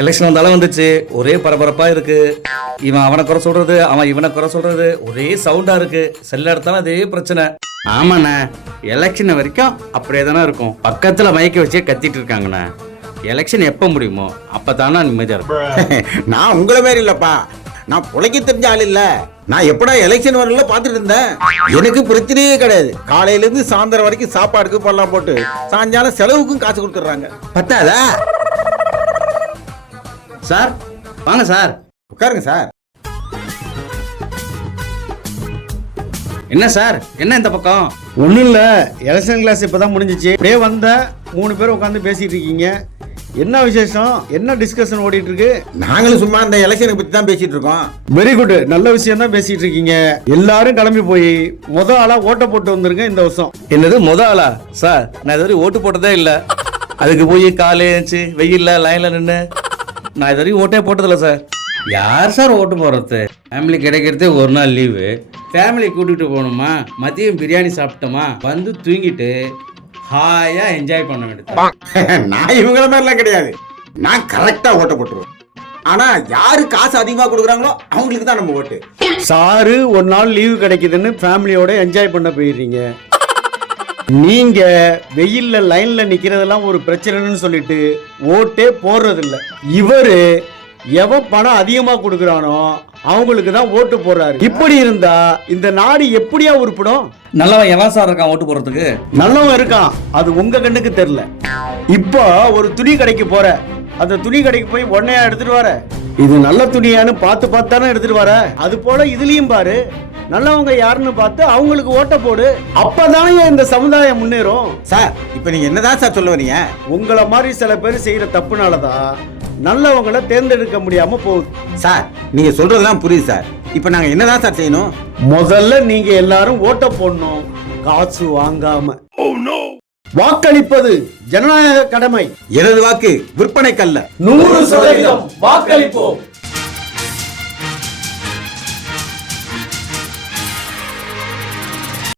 Election வந்தாலும் வந்துச்சு, ஒரே பரபரப்பா இருக்கு. இவன் அவனை குறை சொல்றது, அவன் இவனை குறை சொல்றது, ஒரே சவுண்டா இருக்கு. செல்ல எடுத்தாலும் அதே பிரச்சனை. ஆமாண்ணே, எலெக்ஷன் வரைக்கும் அப்படியே தானே இருக்கும். பக்கத்துல மைக்க வச்சே கத்திட்டு இருக்காங்கண்ணே. எலெக்ஷன் எப்ப முடியுமோ அப்பதானே நிம்மதியா இருக்கும். நான் உங்களை மாதிரி இல்லப்பா, நான் புழைக்க தெரிஞ்ச ஆள் இல்ல. நான் எப்படா எலெக்ஷன் வரல பாத்துட்டு இருந்தேன். எனக்கு பிரச்சனையே கிடையாது. காலையில இருந்து சாயந்தரம் வரைக்கும் சாப்பாடுக்கு பல்லாம் போட்டு சாயங்காலம் செலவுக்கும் காசு கொடுத்துட்றாங்க. பத்தாதா? சார் வாங்க சார், உட்காருங்க சார். என்ன சார், என்ன இந்த பக்கம்? ஒன்றும் இல்லை, எலெக்ஷன் கிளாஸ் இப்போ தான் முடிஞ்சிச்சு. அப்படியே வந்த 3 பேர் உட்காந்து பேசிகிட்டு இருக்கீங்க. என்ன விசேஷம், என்ன டிஸ்கஷன் ஓடிட்டு இருக்கு? நாங்களும் சும்மா இந்த எலெக்ஷனை பத்தி தான் பேசிட்டு இருக்கோம். வெரி குட், நல்ல விஷயம் தான் பேசிட்டு இருக்கீங்க. எல்லாரும் கிளம்பி போய் ஆளா ஓட்ட போட்டு வந்துருங்க இந்த வருஷம். என்னது ஆளா? சார், நான் இது வரைக்கும் ஓட்டு போட்டதே இல்லை. அதுக்கு போய் காலேஜ் வெயில்ல லைன்ல நின்று நான் இது வரைக்கும் ஓட்டே போட்டதில்லை சார். யார் சார் ஓட்டு போறது? ஃபேமிலி கிடைக்கிறதே ஒரு நாள் லீவு. ஃபேமிலி கூட்டிகிட்டு போகணுமா, மதியம் பிரியாணி சாப்பிட்டோமா, வந்து தூங்கிட்டு ஹாயா என்ஜாய் பண்ண வேண்டியது. நான் இவங்கள மாதிரிலாம் கிடையாது. நான் கரெக்டா ஓட்ட போட்டுருவேன். ஆனா யாரு காசு அதிகமா கொடுக்குறாங்களோ அவங்களுக்கு தான் நம்ம ஓட்டு. சாரு ஒரு நாள் லீவு கிடைக்குதுன்னு ஃபேமிலியோட என்ஜாய் பண்ண போயிடுறீங்க. நீங்க வெயில்ல லைன்ல நிக்கிறதெல்லாம் ஒரு பிரச்சனைன்னு சொல்லிட்டு ஓட்டே போடுறதில்ல. இவரு எவன் பணம் அதிகமா கொடுக்கறானோ அவங்களுக்கு தான் ஓட்டு போடுறாரு. இப்படி இருந்தா இந்த நாடு எப்படியா உருப்படும்? நல்லவன் எவன் சார் இருக்கான் ஓட்டு போடுறதுக்கு? நல்லவன் இருக்கான், அது உங்க கண்ணுக்கு தெரியல. இப்போ ஒரு துணி கடைக்கு போற, அந்த துணி கடைக்கு போய் உடனே எடுத்துட்டு வர. இது நல்ல துணியான்னு பார்த்து தானே எடுத்துட்டு வர. அது போல இதுலயும் பாரு, நல்லவங்க யாருன்னு பார்த்து அவங்களுக்கு ஓட்ட போடு. அப்பதானே இந்த சமுதாயம் முன்னேறும். சார், இப்ப நீங்க என்னதான் சார் சொல்ல வரீங்க? உங்களை மாதிரி சில பேர் செய்யற தப்புனாலதான் நல்லவங்களை தேர்ந்தெடுக்க முடியாம போகுது. சார், நீங்க சொல்றதெல்லாம் புரியுது சார். இப்ப நாங்க என்னதான் சார் செய்யணும்? முதல்ல நீங்க எல்லாரும் ஓட்ட போடணும், காசு வாங்காம. வாக்களிப்பது ஜனநாயக கடமை. எனது வாக்கு விற்பனைக்கல்ல. 100% வாக்களிப்போம்.